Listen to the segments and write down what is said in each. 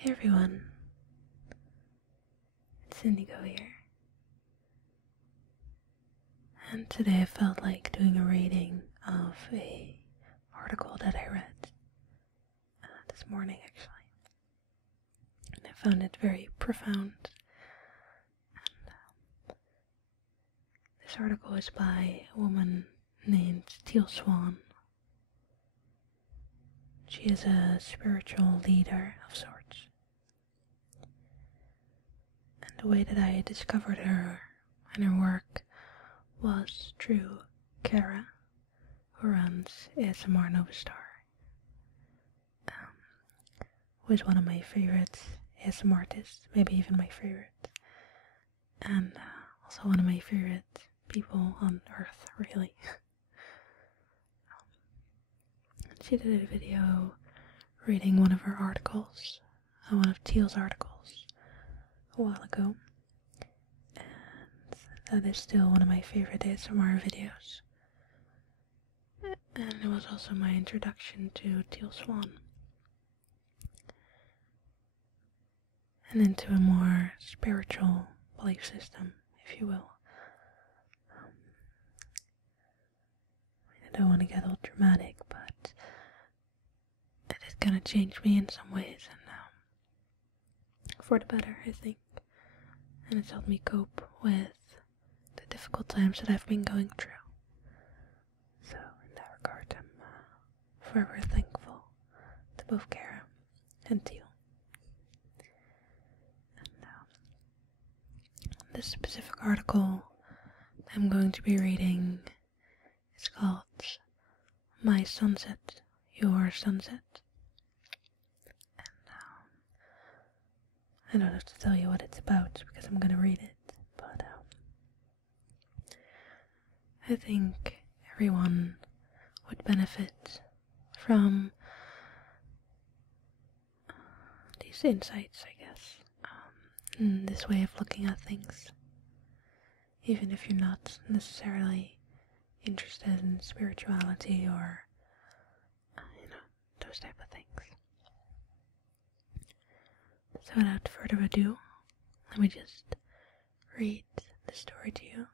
Hey everyone, it's Indigo here, and today I felt like doing a reading of a article that I read this morning actually, and I found it very profound. And this article is by a woman named Teal Swan. She is a spiritual leader of sorts. The way that I discovered her and her work was through Kara, who runs asmrnovastar, who is one of my favorite ASMR artists, maybe even my favorite, and also one of my favorite people on earth, really. She did a video reading one of her articles, one of Teal's articles, a while ago, and that is still one of my favorite ASMR videos, and it was also my introduction to Teal Swan and into a more spiritual belief system, if you will. I don't want to get all dramatic, but it is gonna change me in some ways, and for the better, I think. And it's helped me cope with the difficult times that I've been going through. So in that regard, I'm forever thankful to both Kara and Teal. And this specific article I'm going to be reading is called My Sunset, Your Sunset. I don't have to tell you what it's about because I'm going to read it, but I think everyone would benefit from these insights, I guess, and this way of looking at things, even if you're not necessarily interested in spirituality or, those type of things. So without further ado, let me just read the story to you,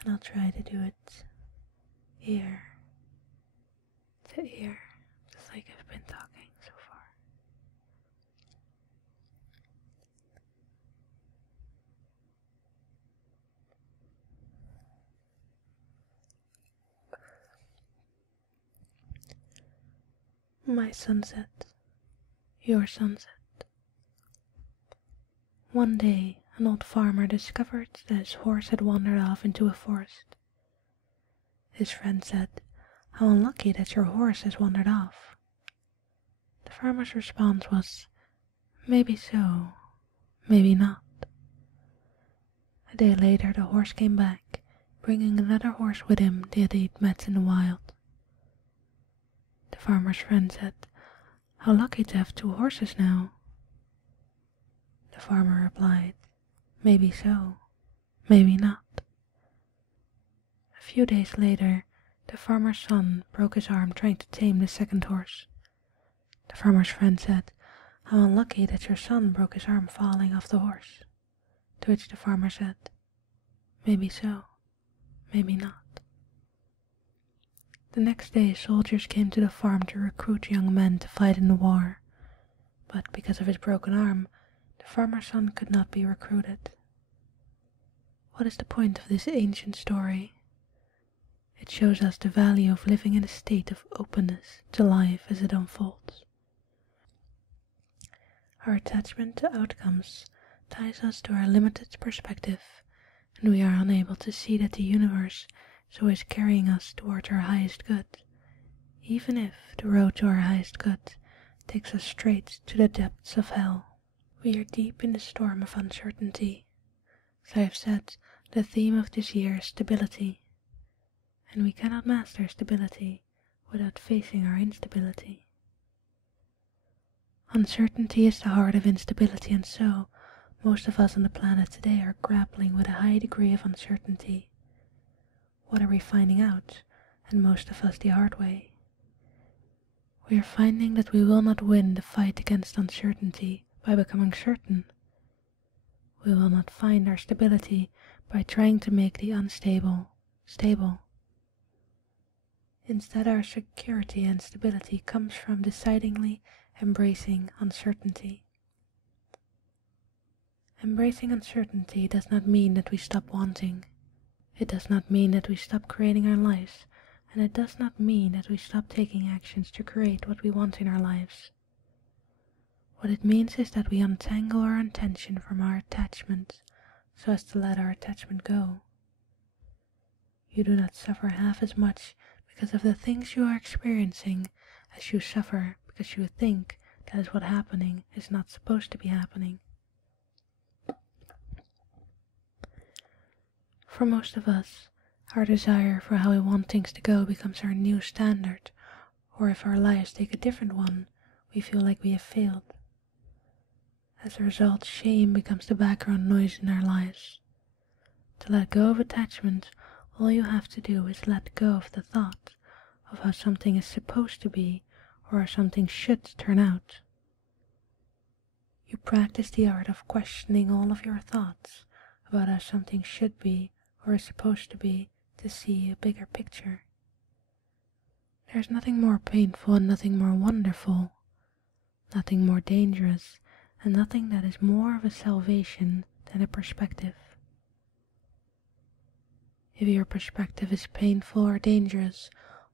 and I'll try to do it ear to ear, just like I've been talking so far. My sunset, your sunset. One day, an old farmer discovered that his horse had wandered off into a forest. His friend said, "How unlucky that your horse has wandered off." The farmer's response was, "Maybe so, maybe not." A day later, the horse came back, bringing another horse with him that he'd met in the wild. The farmer's friend said, "How lucky to have two horses now." The farmer replied, "Maybe so, maybe not." A few days later, the farmer's son broke his arm trying to tame the second horse. The farmer's friend said, "How unlucky that your son broke his arm falling off the horse." To which the farmer said, "Maybe so, maybe not." The next day, soldiers came to the farm to recruit young men to fight in the war, but because of his broken arm, the farmer's son could not be recruited. What is the point of this ancient story? It shows us the value of living in a state of openness to life as it unfolds. Our attachment to outcomes ties us to our limited perspective, and we are unable to see that the universe is always carrying us towards our highest good, even if the road to our highest good takes us straight to the depths of hell. We are deep in the storm of uncertainty. As I have said, the theme of this year is stability, and we cannot master stability without facing our instability. Uncertainty is the heart of instability, and so most of us on the planet today are grappling with a high degree of uncertainty. What are we finding out, and most of us the hard way? We are finding that we will not win the fight against uncertainty by becoming certain. We will not find our stability by trying to make the unstable stable. Instead, our security and stability comes from decidingly embracing uncertainty. Embracing uncertainty does not mean that we stop wanting. It does not mean that we stop creating our lives, and it does not mean that we stop taking actions to create what we want in our lives. What it means is that we untangle our intention from our attachment so as to let our attachment go. You do not suffer half as much because of the things you are experiencing as you suffer because you think that is what happening is not supposed to be happening. For most of us, our desire for how we want things to go becomes our new standard, or if our lives take a different one, we feel like we have failed. As a result, shame becomes the background noise in our lives. To let go of attachment, all you have to do is let go of the thought of how something is supposed to be or how something should turn out. You practice the art of questioning all of your thoughts about how something should be or is supposed to be to see a bigger picture. There's nothing more painful and nothing more wonderful, nothing more dangerous, and nothing that is more of a salvation than a perspective. If your perspective is painful or dangerous,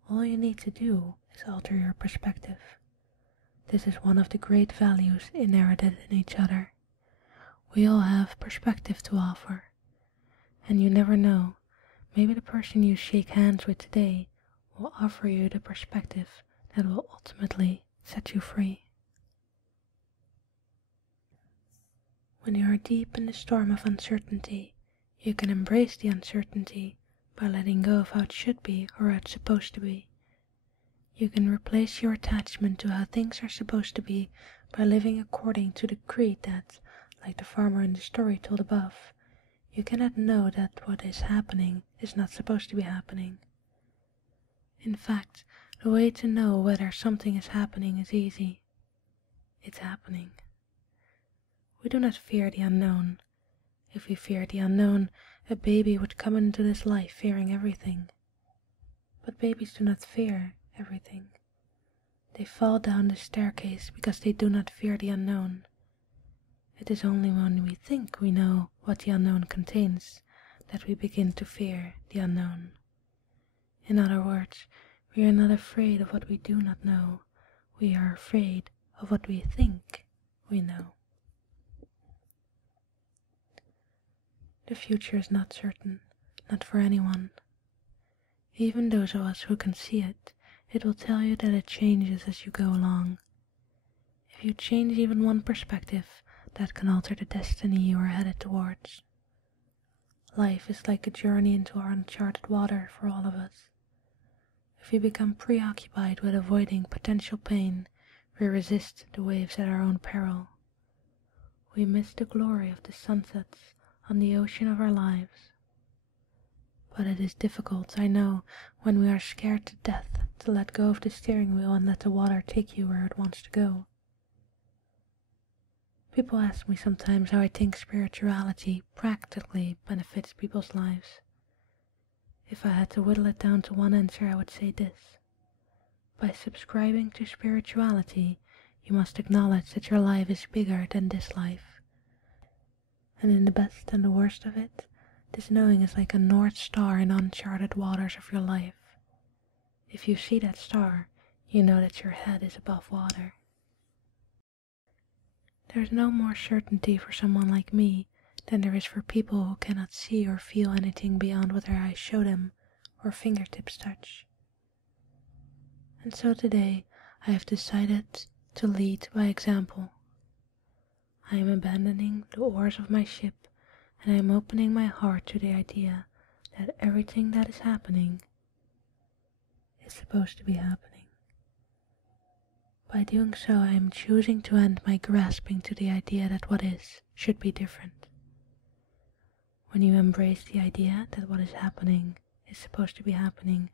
all you need to do is alter your perspective. This is one of the great values inherited in each other. We all have perspective to offer. And you never know, maybe the person you shake hands with today will offer you the perspective that will ultimately set you free. When you are deep in the storm of uncertainty, you can embrace the uncertainty by letting go of how it should be or how it's supposed to be. You can replace your attachment to how things are supposed to be by living according to the creed that, like the farmer in the story told above, you cannot know that what is happening is not supposed to be happening. In fact, the way to know whether something is happening is easy. It's happening. We do not fear the unknown. If we feared the unknown, a baby would come into this life fearing everything. But babies do not fear everything. They fall down the staircase because they do not fear the unknown. It is only when we think we know what the unknown contains that we begin to fear the unknown. In other words, we are not afraid of what we do not know. We are afraid of what we think we know. The future is not certain, not for anyone. Even those of us who can see it, it will tell you that it changes as you go along. If you change even one perspective, that can alter the destiny you are headed towards. Life is like a journey into our uncharted water for all of us. If we become preoccupied with avoiding potential pain, we resist the waves at our own peril. We miss the glory of the sunsets on the ocean of our lives. But it is difficult, I know, when we are scared to death to let go of the steering wheel and let the water take you where it wants to go. People ask me sometimes how I think spirituality practically benefits people's lives. If I had to whittle it down to one answer, I would say this. By subscribing to spirituality, you must acknowledge that your life is bigger than this life. And in the best and the worst of it, this knowing is like a North Star in uncharted waters of your life. If you see that star, you know that your head is above water. There is no more certainty for someone like me than there is for people who cannot see or feel anything beyond what their eyes show them or fingertips touch. And so today I have decided to lead by example. I am abandoning the oars of my ship and I am opening my heart to the idea that everything that is happening is supposed to be happening. By doing so, I am choosing to end my grasping to the idea that what is should be different. When you embrace the idea that what is happening is supposed to be happening,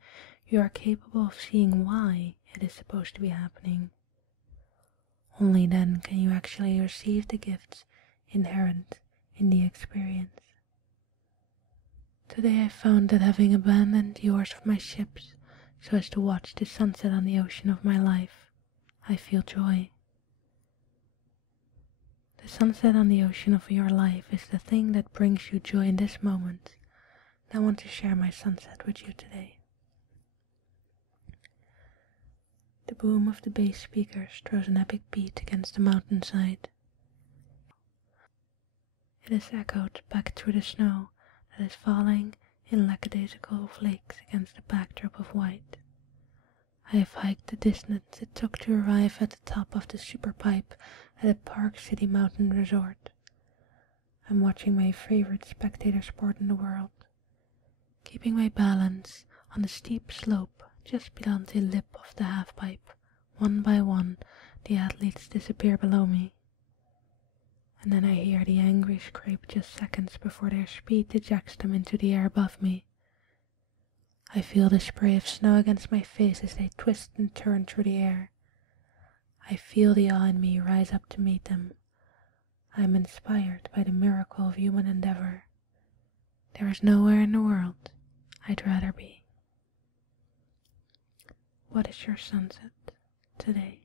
you are capable of seeing why it is supposed to be happening. Only then can you actually receive the gifts inherent in the experience. Today I found that having abandoned the oars of my ships so as to watch the sunset on the ocean of my life, I feel joy. The sunset on the ocean of your life is the thing that brings you joy in this moment, and I want to share my sunset with you today. The boom of the bass speakers throws an epic beat against the mountainside. It is echoed back through the snow that is falling in lackadaisical flakes against the backdrop of white. I have hiked the distance it took to arrive at the top of the super pipe at a Park City mountain resort. I'm watching my favorite spectator sport in the world, keeping my balance on the steep slope just beyond the lip of the halfpipe. One by one, the athletes disappear below me. And then I hear the angry scrape just seconds before their speed ejects them into the air above me. I feel the spray of snow against my face as they twist and turn through the air. I feel the awe in me rise up to meet them. I am inspired by the miracle of human endeavor. There is nowhere in the world I'd rather be. What is your sunset today?